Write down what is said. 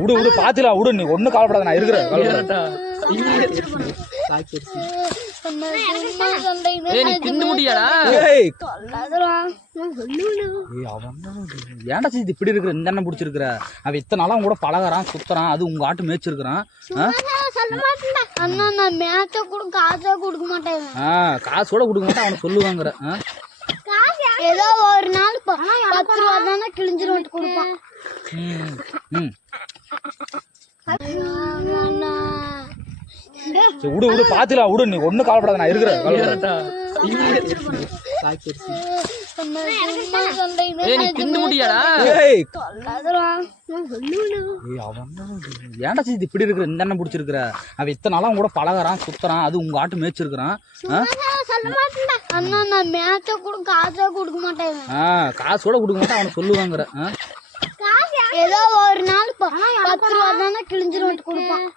விடு விடு பாத்துலாம் விடு, நீ ஒண்ணு கவலைப்படாத, நான் இருக்கிறேன். ஏன்டா இது இப்படி இருக்கிற, இந்த எண்ணம் பிடிச்சிருக்கிற? அவன் இத்தனை நாளா கூட பழகிறான், சுத்துறான், அது உங்க ஆட்டு மேய்ச்சிருக்கிறான். காசு கூட கொடுக்க மாட்டேன், அவனுக்கு சொல்லுவாங்கிற. ஏதோ ஒரு நாள் 10 ரூபா தானே கிழிஞ்சிரும் கொடுப்பான். விடு விடு பாத்துலாம் விடு, நீ ஒண்ணு கவலைப்படாத, நான் இருக்கிறேன். ஏன்டா இது இப்படி இருக்கிற, இந்த எண்ணம் பிடிச்சிருக்கிற? அவன் இத்தனை நாளா கூட பழகிறான், சுத்துறான், அது உங்க ஆட்டு மேய்ச்சிருக்கிறான். காசு கூட கொடுக்க மாட்டேன், அவனுக்கு சொல்லுவாங்கிற. ஏதோ ஒரு நாள் 10 ரூபா தானே கிழிஞ்சிரும் கொடுப்பான்.